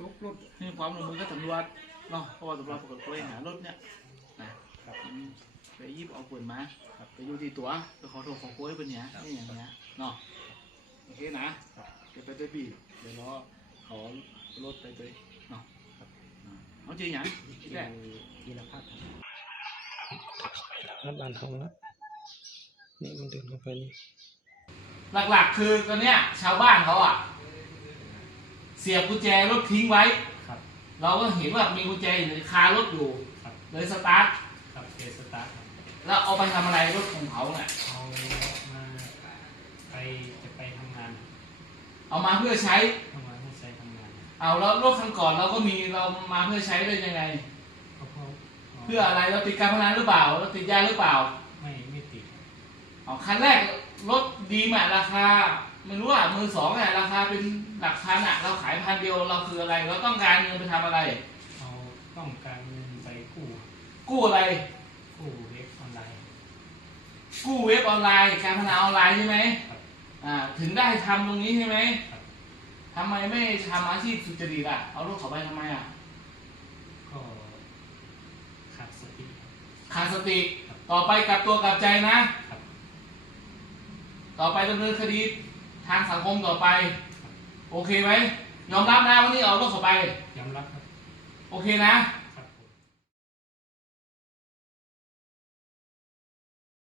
ยกรถให้ความร่วมมือกับตำรวจเนาะเพราะว่าตำรวจปกติหารถเนี่ยนะครับอืมไปหยิบเอาปืนมาครับไปอยู่ที่ตัวไปขอโทษขอโพยเป็นเนี้ยนี่อย่างเงี้ยเนาะโอเคนะเดี๋ยวไปด้วยบีเดี๋ยวรอขอรถไปด้วยเนาะครับอ่าเอาจริงอย่างที่แรกกีรพัฒน์รัดบานทองแล้วนี่มันเดินเข้าไปนี่หลักๆ คือตอนเนี้ยชาวบ้านเขาอะ เสียบกุญแจรถทิ้งไว้ ครับ เราก็เห็นว่ามีกุญแจอยู่ในคารถอยู่ ครับ เลยสตาร์ทครับเทสตาร์ทครับแล้วเอาไปทำอะไรรถของเขาเนี่ยเอามาไปจะไปทำงานเอามาเพื่อใช้ ทำงานให้ใช้ทำงานเอาแล้วรถคันก่อนเราก็มีเรามาเพื่อใช้ได้ยังไง ก็เพราะเพื่ออะไรเราติดการพนันหรือเปล่าเราติดยาหรือเปล่าไม่ไม่ติดเอาคันแรก รถดีมาราคาไม่รู้อะมือสองอะราคาเป็นหลักพันอะเราขายพันเดียวเราคืออะไร เราต้องการเงินไปทำอะไรเอาต้องการเงินไปกู้กู้อะไร กู้เว็บออนไลน์ กู้เว็บออนไลน์ การพนันออนไลน์ใช่ไหมครับ อ่าถึงได้ทำตรงนี้ใช่ไหมครับ ทำไมไม่ทำอาชีพสุจริตอะเอารถเขาไปทำไมอะก็ขาดสติขาดสติต่อไปกลับตัวกลับใจนะครับ ต่อไปดำเนินคดีทางสังคมต่อไป โอเคไหมยอมรับนะวันนี้เอารถเขาไป ยอมรับครับ โอเคนะค